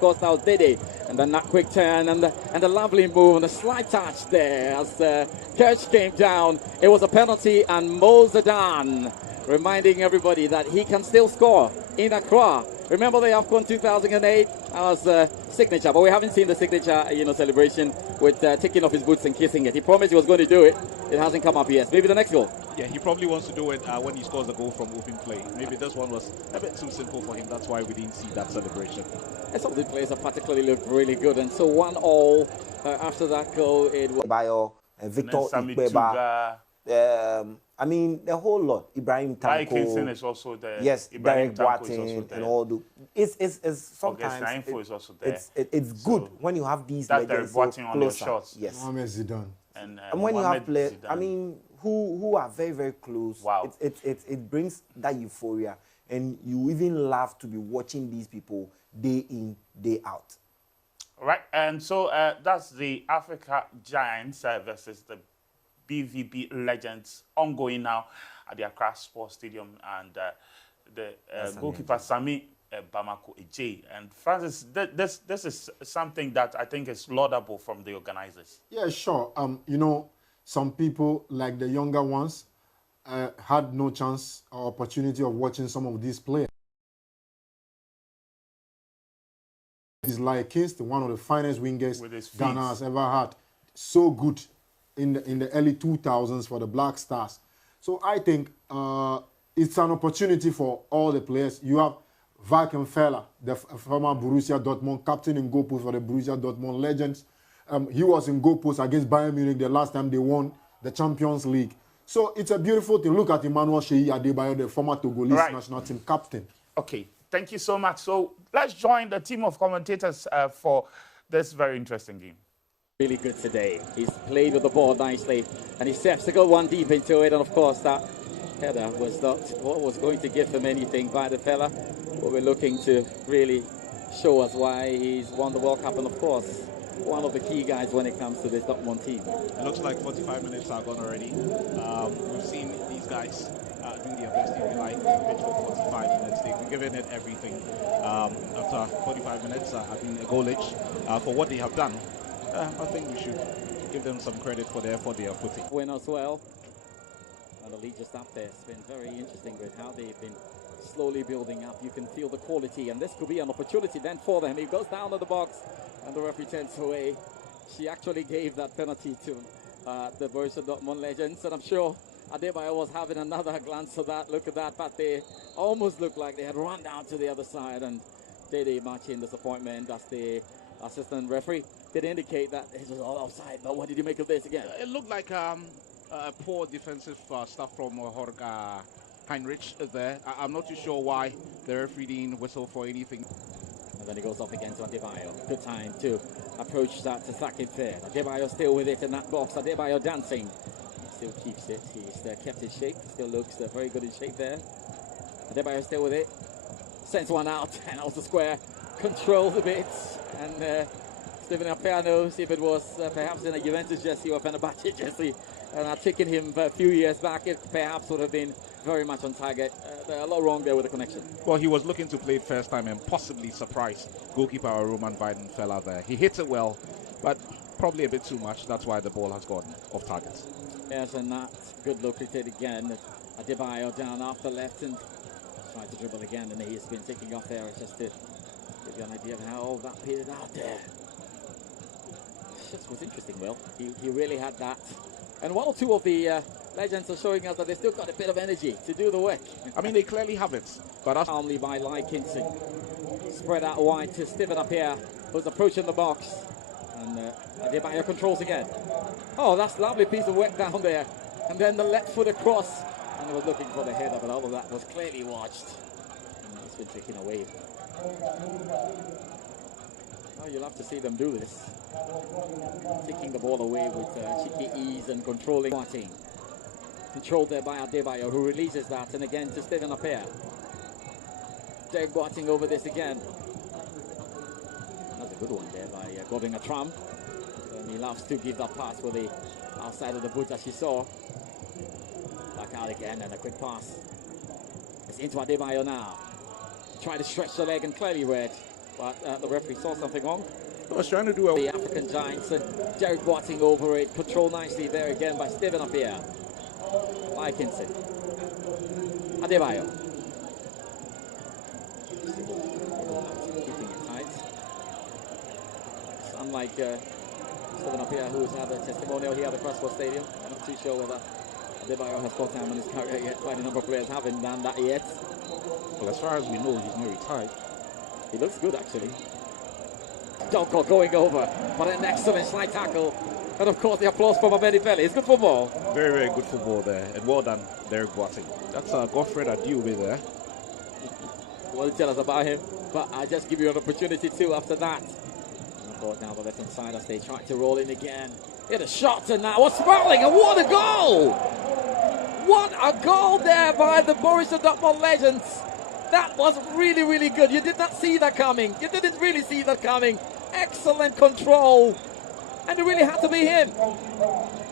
Of course, that was Dede, and then that quick turn and the lovely move and the slight touch there as Kirch came down. It was a penalty, and Mo Zidane reminding everybody that he can still score in Accra. Remember the AFCON 2008? That was signature, but we haven't seen the signature, celebration with taking off his boots and kissing it. He promised he was going to do it. It hasn't come up yet. Maybe the next goal. Yeah, he probably wants to do it when he scores a goal from open play. Maybe this one was a bit too simple for him. That's why we didn't see that celebration. And some of the players have particularly looked really good. And so 1-1 after that goal, it was Bayo, Victor Ikbeba. I mean, the whole lot. Ibrahim Tanko. Kingston is also there. Yes, Ibrahim Derek Tanko is also Boateng there. and all the. It's sometimes Info is also there. It's good when you have these legends legends so so on your shots. Yes. Mohamed Zidane. And when you have players, I mean, who are very, very close. Wow. It brings that euphoria, and you even love to be watching these people day in, day out. Right, and so that's the Africa Giants versus the BVB Legends ongoing now at the Accra Sports Stadium, and the goalkeeper Sami Bamako Eje. And Francis, this is something that I think is laudable from the organizers. Yeah, sure. Some people, like the younger ones, had no chance or opportunity of watching some of these players. He's like Kingston, one of the finest wingers Ghana has ever had. So good in the early 2000s for the Black Stars. So I think it's an opportunity for all the players. You have Valkenfeller, the former Borussia Dortmund captain in goal post for the Borussia Dortmund Legends. He was in goal post against Bayern Munich the last time they won the Champions League. So it's a beautiful thing. Look at Emmanuel Sheyi Adebayo, the former Togolese national team captain. Okay, thank you so much. So let's join the team of commentators for this very interesting game. Really good today. He's played with the ball nicely, and he steps to go one deep into it. And of course, that header was not what was going to give him anything by the fella. But we're looking to really show us why he's won the World Cup, and of course, one of the key guys when it comes to this Dortmund team. It looks like 45 minutes are gone already. We've seen these guys do their best, if you like, pitch for 45 minutes. They've been giving it everything. After 45 minutes, have been a goalage for what they have done. I think we should give them some credit for the effort they are putting. Win as well. And the lead just up there. It's been very interesting with how they've been slowly building up. You can feel the quality, and this could be an opportunity then for them. He goes down to the box, and the referee turns away. She actually gave that penalty to the Borussia Dortmund Legends, and I'm sure Adebayo was having another glance at that, look at that, but they almost looked like they had run down to the other side, and Dede much in disappointment as the assistant referee did indicate that it was all offside. But what did you make of this again? It looked like a poor defensive stuff from Jorge Heinrich there. I'm not too sure why the referee didn't whistle for anything. And then he goes off again to Adebayo. Good time to approach that to sack it there. Adebayo still with it in that box. Adebayo dancing. Still keeps it. He's kept his shape. Still looks very good in shape there. Adebayo still with it. Sends one out and also square. Controls a bit. And Stephen Apiano, see if it was perhaps in a Juventus jersey or Fenerbahce jersey. And I've taken him a few years back. It perhaps would have been very much on target. A lot wrong there with the connection. Well, he was looking to play it first time and possibly surprise goalkeeper Roman Weidenfeller there. He hits it well, but probably a bit too much. That's why the ball has gone off target. Yes, and that good located again. Adebayo down off the left and tried to dribble again, and he's been taking off there. It's just to give you an idea of how all that petered out there. It just was interesting, Will. He really had that. And one or two of the legends are showing us that they still got a bit of energy to do the work. I mean, they clearly have it. But that's calmly by Kinsey. Spread out wide to Stephen up here, who's approaching the box. And Adebayo controls again. Oh, that's a lovely piece of work down there. And then the left foot across. And they were looking for the header, but all of that was clearly watched. And it's been taken away. Oh, you'll have to see them do this. Taking the ball away with cheeky ease and controlling. Controlled there by Adebayo, who releases that. And again to Stephen Appiah. Derek Boateng over this again. That's a good one there by Gordon Atram. And he loves to give that pass for the outside of the boot as you saw. Back out again and a quick pass. It's into Adebayo now. Try to stretch the leg and clearly read. But the referee saw something wrong. I was trying to do The African Giants, Derek Boateng over it, controlled nicely there again by Stephen Appiah. Lykinson. Adebayo. Keeping it tight. It's unlike Stephen Appiah, who's had a testimonial here at the Crossport Stadium. I'm not too sure whether Adebayo has got time in his career yet. Quite a number of players haven't done that yet. Well, as far as we know, he's not retired. He looks good, actually. Donko going over for an excellent slide tackle. And of course, the applause from Abedi Pele. It's good football. Very, very good football there. And well done, Derek Boateng. That's Godfred Adiubi there. What to tell us about him? But I just give you an opportunity too after that. And ball down the left hand side as they try to roll in again. Hit a shot and that was Smalling, and what a goal! What a goal there by the Borussia Dortmund legends. That was really, really good. You did not see that coming. You didn't really see that coming. Excellent control. And it really had to be him.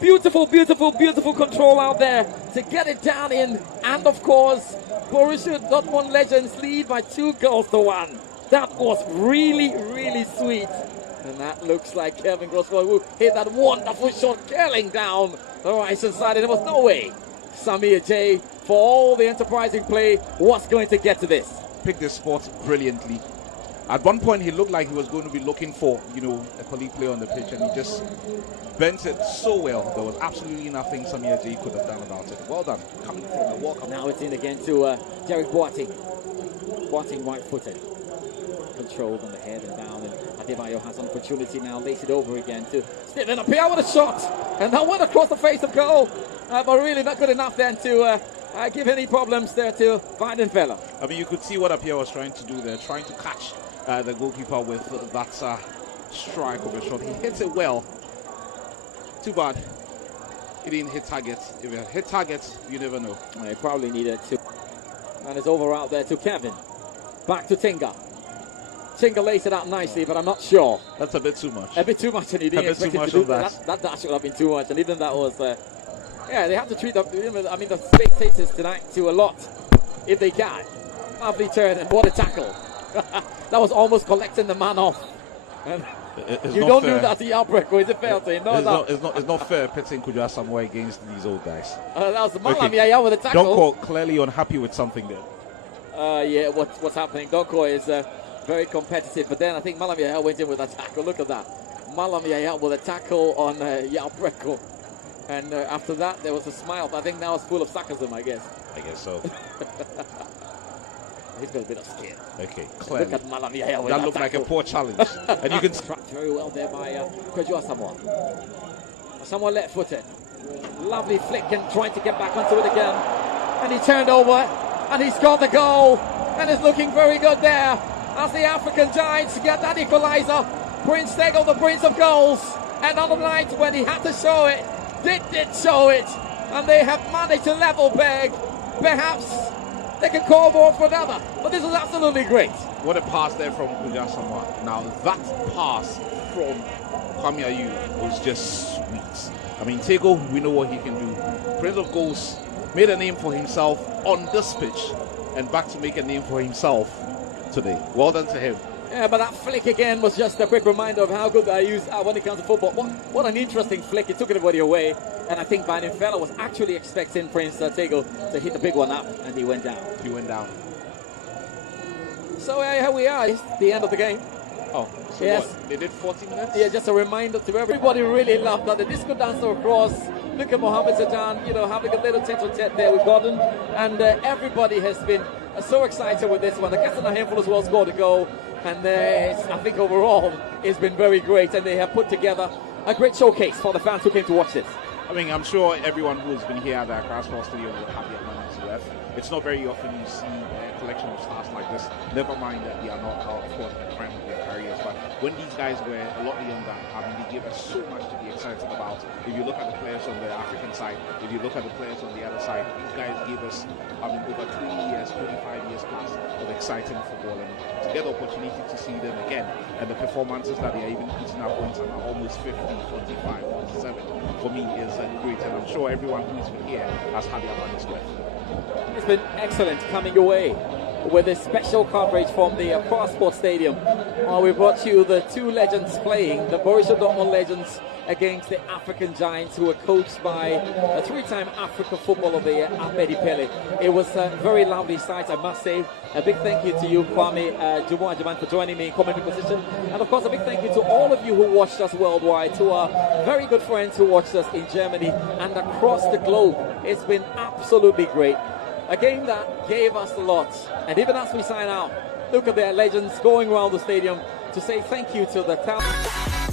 Beautiful, beautiful, beautiful control out there to get it down in. And of course, Borussia Dortmund legends lead by 2-1. That was really, really sweet. And that looks like Kevin Grossman who hit that wonderful shot, curling down the right side. And there was no way Samir J, for all the enterprising play, was going to get to this. Picked this spot brilliantly. At one point, he looked like he was going to be looking for, a police player on the pitch, and he just bent it so well. There was absolutely nothing Samir J could have done about it. Well done. Coming from the walk-up. Now it's in again to Derek Boateng. Boateng right-footed. Controlled on the head and down, and Adebayo has an opportunity now. Lays it over again to Stephen Appiah with a shot. And that went across the face of goal. But really not good enough then to give any problems there to Weidenfeller. I mean, you could see what Appiah was trying to do there, trying to catch the goalkeeper with that strike of a shot. He hits it well. Too bad he didn't hit targets. If it hit targets, you never know. He probably needed to. And it's over out there to Kevin. Back to Tinga. Tinga lays it out nicely, but I'm not sure. That's a bit too much. A bit too much, and he didn't expect him to do that. That dash would have been too much, and even that was... they have to treat the spectators tonight to a lot, if they can. Lovely turn, and what a tackle. That was almost collecting the man off. You don't do that at the outbreak, or is it fair to him? It's not fair pitting Kuja Samoa against these old guys. That was Malam Yaya with a tackle. Donko clearly unhappy with something there. Yeah, what's happening? Donko is very competitive, but then I think Malam Yaya went in with a tackle. Look at that. Malam Yaya with a tackle on Yao Breko. And after that, there was a smile. I think now it's full of sarcasm, I guess. I guess so. He's got a bit of skin. Okay, clearly. Look at Malam Yaya with that looked like a poor challenge. And you can trapped very well there by Kwejua Samoa. Samoa left-footed. Lovely flick and trying to get back onto it again. And he turned over and he scored the goal. And it's looking very good there as the African Giants get that equalizer. Prince Tego, the Prince of Goals. And on the night when he had to show it, they did show it. And they have managed to level peg. Perhaps they can call more for another, but this was absolutely great. What a pass there from Kuja Samoa. Now that pass from Kwame Ayew was just sweet. I mean, Tego, we know what he can do. Prince of Goals made a name for himself on this pitch and back to make a name for himself today. Well done to him. Yeah, but that flick again was just a quick reminder of how good Ayew's when it comes to football. What an interesting flick. It took everybody away. And I think Weidenfeller was actually expecting Prince Tego to hit the big one up, and he went down. He went down. So here we are. It's the end of the game. Oh, so yes. What, they did 40 minutes? Yeah, just a reminder to everybody really loved that. The disco dancer across. Look at Mohamed Zadan, having a little tete-a-tete there with Gordon. And everybody has been so excited with this one. The Captain Handful as well scored a goal. And I think overall it's been very great. And they have put together a great showcase for the fans who came to watch this. I mean, I'm sure everyone who's been here at the Crossport Stadium will have their moments left. It's not very often you see a collection of stars like this. Never mind that they are not, of course, the prime of their careers. But when these guys were a lot younger, I mean, they gave us so much to be excited about. If you look at the players on the African side, if you look at the players on the other side, these guys gave us, over 20 years, 25 years plus of exciting football. And to get the opportunity to see them again, and the performances that they are even putting up points on are almost 50, 45, 47, for me is great. And I'm sure everyone who's been here has had their money's worth. It's been excellent coming your way. with this special coverage from the Cross Sports Stadium. We brought you the two legends playing, the Borussia Dortmund legends against the African Giants, who were coached by a three-time Africa Footballer of the Year, Ahmed Pele. It was a very lovely sight, I must say. A big thank you to you, Kwame Jumo, for joining me in commentary position. And of course, a big thank you to all of you who watched us worldwide, to our very good friends who watched us in Germany and across the globe. It's been absolutely great. A game that gave us a lot. And even as we sign out, look at their legends going around the stadium to say thank you to the town.